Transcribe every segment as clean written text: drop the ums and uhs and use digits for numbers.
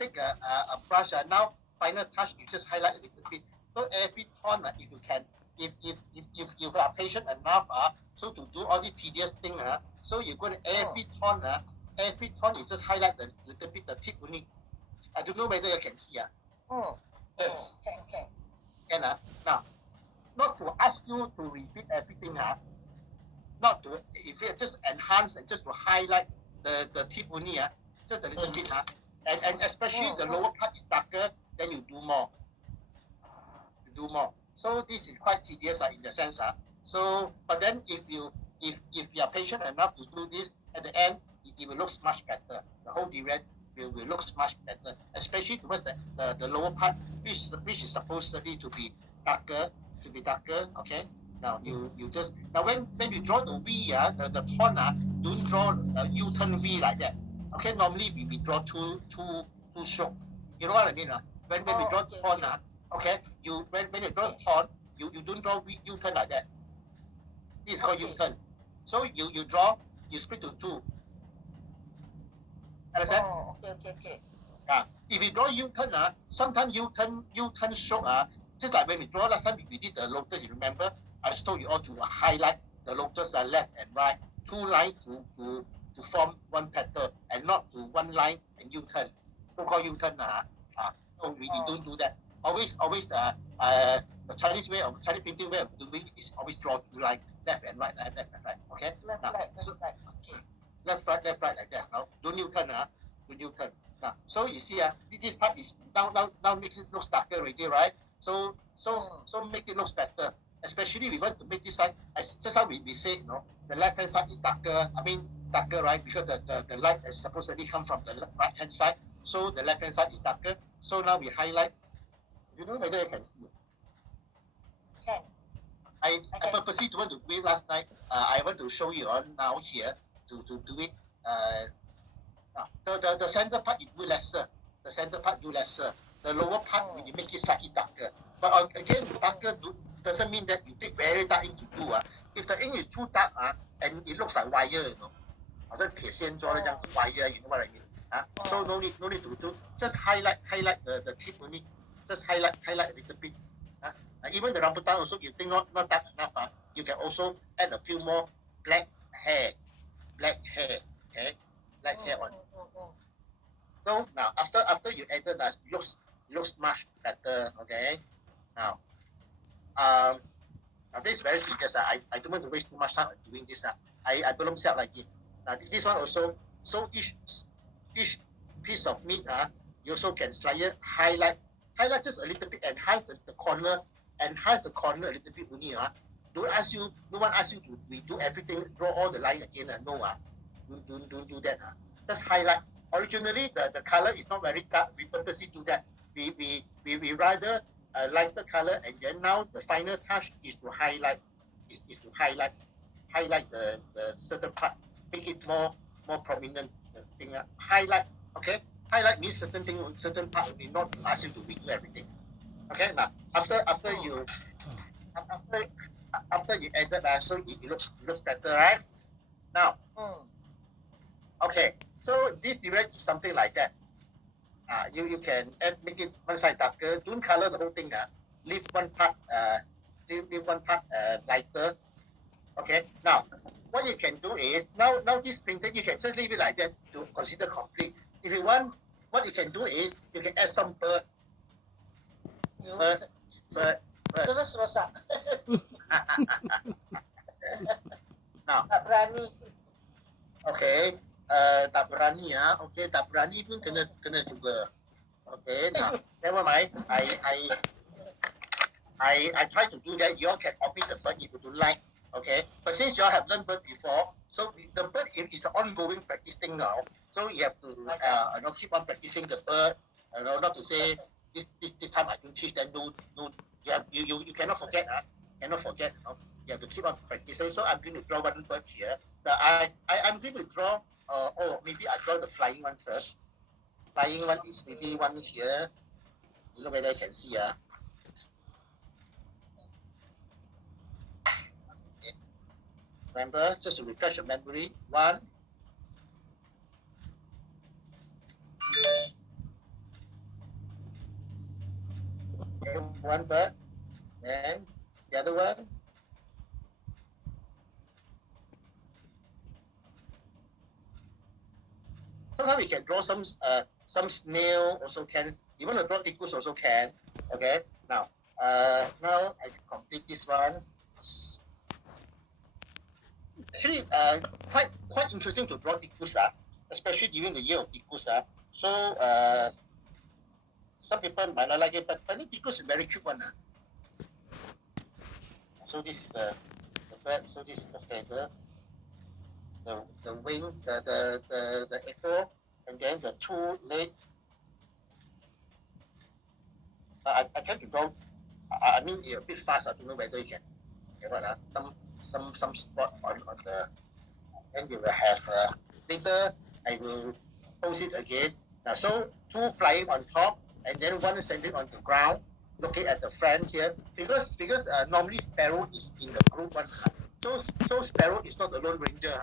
take a brush. Now final touch, you just highlight a little bit. So every tone, if you can, if you are patient enough, so to do all the tedious thing, so you're going to every tone you just highlight the little bit the tip only. I don't know whether you can see. Yes. Can. Now, not to ask you to repeat everything, not to, if you just enhance and just to highlight the tip only, just a little bit, and especially the lower part is darker, then you do more. So this is quite tedious in the sense, so but then if you are patient enough to do this, at the end it will look much better. The whole durian will look much better, especially towards the lower part, which is supposedly to be darker. Okay. Now you just now when you draw the V, the tone, don't draw a U-turn V like that. Okay, normally we draw two stroke. You know what I mean? When we draw tone, okay, when you draw tone, you don't draw U-turn like that. This is called U-turn. So you draw, you split to two. Understand? Okay. If you draw U-turn, sometimes U-turn stroke, just like when we draw last time we did the lotus, you remember? I just told you all to highlight the lotus left and right, two lines to form one petal, and not to one line and U-turn. Don't call U-turn. So we don't do that. Always the Chinese painting way of doing it is always draw two lines, left and right. Okay? Left, right. Okay. Left, right like that. Now don't U-turn. Don't U-turn. Now, so you see, this part is now makes it look darker already, right? So make it look better. Especially we want to make this side, as just how we say, the left hand side is darker. I mean darker, right? Because the light is supposedly come from the right hand side, so the left hand side is darker. So now we highlight. You know whether you can see it? Can. I purposely don't want to do it last night. I want to show you on now here to do it. The center part is do lesser. The lower part we make it slightly darker. But again, darker doesn't mean that you take very dark ink to do. If the ink is too dark, and it looks like wire, 好像铁线做的这样子 wire, you know what I mean? So no need to do. Just highlight the tip only. Just highlight a little bit. Even the rambutan also, you think not dark enough, you can also add a few more black hair. Okay, black hair on. So now after you added that, looks much better. Okay. Now this is very serious. I don't want to waste too much time doing this. I belum siap lagi. Now this one also. So each piece of meat, you also can slightly highlight just a little bit, enhance the corner a little bit only. No one ask you to redo everything, draw all the lines again. No, don't do that. Just highlight. Originally the color is not very dark. We purposely do that. We rather a lighter color, and then now the final touch is to highlight. Highlight the certain part, make it more prominent. Thing. Highlight. Okay. Highlight means certain part will not ask you to redo everything. Okay. Now after you added that, so it looks better, right? Now. Okay. So this durian is something like that. You can make it one side darker. Don't color the whole thing. Leave one part lighter. Okay. Now, what you can do is now this painting you can just leave it like that to consider complete. If you want, what you can do is you can add some bird. Terus rosak. Now. Tak berani. Okay. Tak berani Okay, tak berani pun kena juga. Okay, now never mind. I try to do that. You all can omit the bird if you don't like. Okay, but since you all have learned bird before, so the bird is an ongoing practice thing now. So you have to keep on practicing the bird. Not to say this time I don't teach them. No. You cannot forget. Cannot forget. You have to keep on practicing. So I'm going to draw one bird here. I'm going to draw. Maybe I draw the flying one first. Flying one is maybe one here. I don't know whether I can see. Remember, just to refresh your memory. One. one bird, and the other one. Sometimes we can draw some snail also can. You want to draw tickus also can. Okay. Now I complete this one. Actually, quite interesting to draw tickus, especially during the year of tickus. So some people might not like it, but the tickus is very cute one. So this is the bird. So this is the feather, the wing, the echo, and then the two legs. I tend to draw. I mean, a bit fast. I don't know whether you can. What some spot on the. Then you will have later. I will pose it again. Now, so two flying on top, and then one standing on the ground, looking at the friend here. Because normally sparrow is in the group one. So sparrow is not the lone ranger.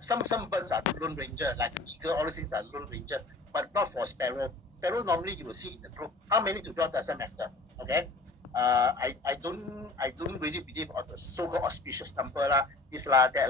Some birds are lone ranger, like eagle. All these things are lone ranger, but not for sparrow. Sparrow normally you will see in the group. How many to draw doesn't matter. Okay. I don't really believe on the so-called auspicious number this that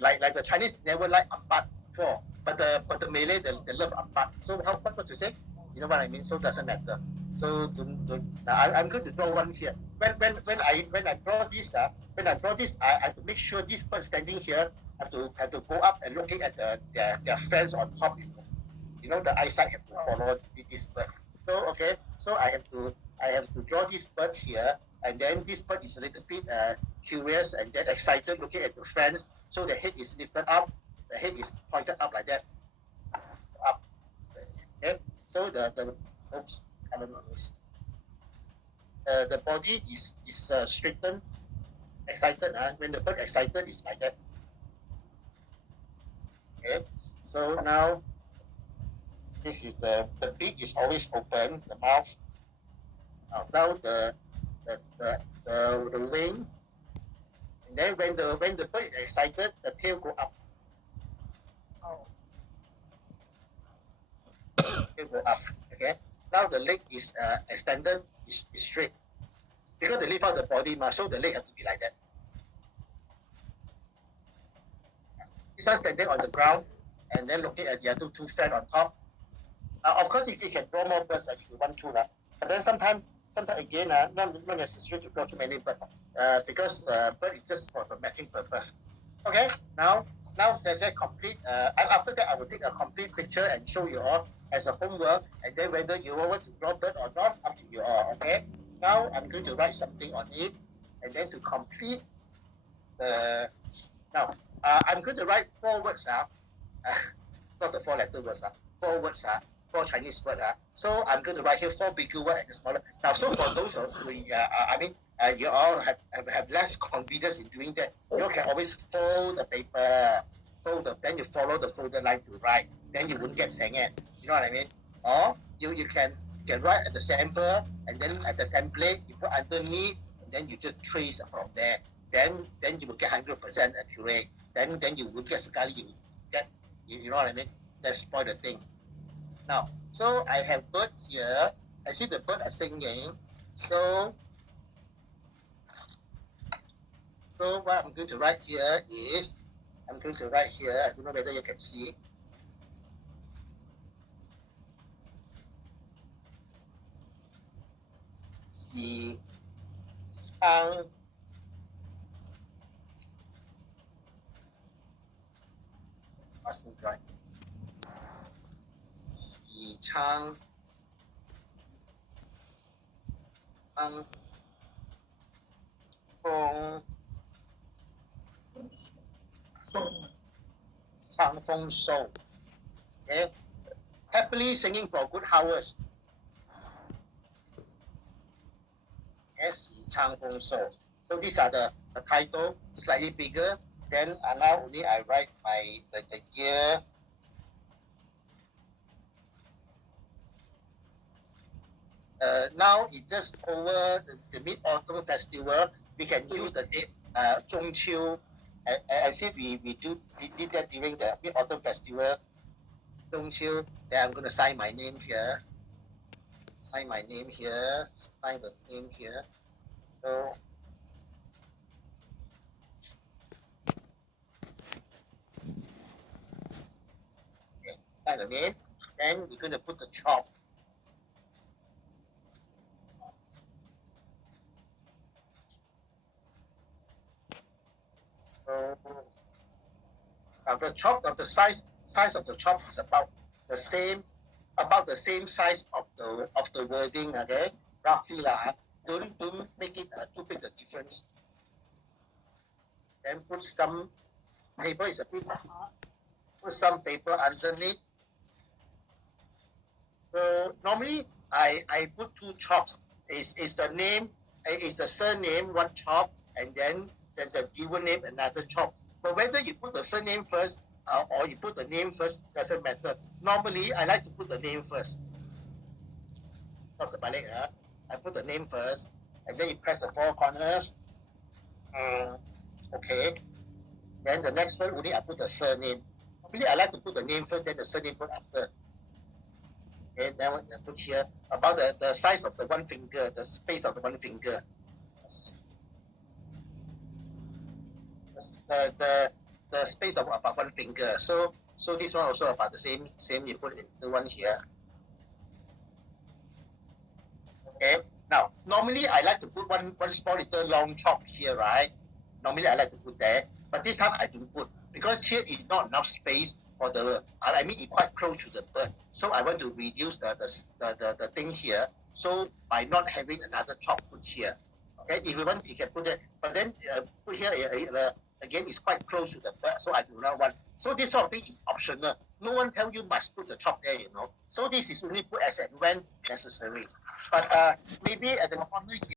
like the Chinese never like apart before, but the Malay they love apart. So what to say? You know what I mean? So doesn't matter. So don't I'm going to draw one here. When I draw this I have to make sure this bird standing here have to go up and looking at their friends on top. You know the eyesight have to follow this bird. So okay, so I have to draw this bird here, and then this bird is a little bit curious and then excited looking at the friends. So the head is lifted up, the head is pointed up like that, up. Okay, so the oops, I don't know this. The body is straightened, excited. When the bird excited, it's like that. Okay, so now this is the beak is always open, the mouth. Now the wing, and then when the bird is excited, the tail go up. Oh. Tail go up. Okay. Now the leg is extended, is straight, because they lift out the body, so the leg have to be like that. This one standing on the ground, and then looking at the other two friends on top. Of course, if you can draw more birds, if you want to, but then sometimes again, not necessary to draw too many birds, because bird is just for the matching purpose. Okay, now that complete, and after that I will take a complete picture and show you all as a homework, and then whether you want to draw bird or not, up to you all. Okay, now I'm going to write something on it, and then to complete the now I'm going to write 4 words. Not the 4-letter words. 4 words. 4 Chinese words. So I'm going to write here 4 bigger words and smaller. Now, so for those of you, you all have less confidence in doing that. You can always fold the paper, then you follow the folded line to write. Then you won't get sengit. You know what I mean? Or you can write at the center, and then at the template you put underneath, and then you just trace from there. Then you will get 100% accurate. Then you will get sekali you get. You know what I mean? That's spoil the thing. Now, so I have bird here. I see the bird are singing. So what I'm going to write here is, I don't know whether you can see. Xi Chang Xi Chang Feng Chang Feng Shou. Okay, happily singing for good hours. Yes, Chang Feng Shou. So these are the title, slightly bigger. Then now only I write the year. Now it's just over the Mid-Autumn Festival. We can use the date Zhongqiu, as if we did that during the Mid-Autumn Festival. Zhongqiu. Then I'm going to sign my name here. sign my name here, sign the name here. So okay, sign the name. Then we're going to put the chop. So now the chop of the size of the chop is about the same size of the wording, okay? Roughly lah. Don't make it too big a difference. Then put some paper is a bit hard. Put some paper underneath. So normally I put two chops. Is the name, is the surname one chop, and then the given name another chop. But whether you put the surname first or you put the name first doesn't matter. Normally I like to put the name first. Not the balik, I put the name first, and then you press the four corners. Okay. Then the next one only I put the surname. Normally I like to put the name first, then the surname put after. Okay, then what I put here about the size of the one finger, the space of the one finger. The space of about one finger. So this one also about the same you put in the one here. Okay. Now normally I like to put one small little long chop here, right? Normally I like to put there, but this time I didn't put because here is not enough space for the. I mean, it's quite close to the bird, so I want to reduce the thing here. So by not having another chop put here, okay. If you want, you can put it, but then put here again it's quite close to the bird, so I do not want. So this sort of thing is optional. No one tell you must put the chop there, you know. So this is only put as and when necessary. But maybe at the corner here.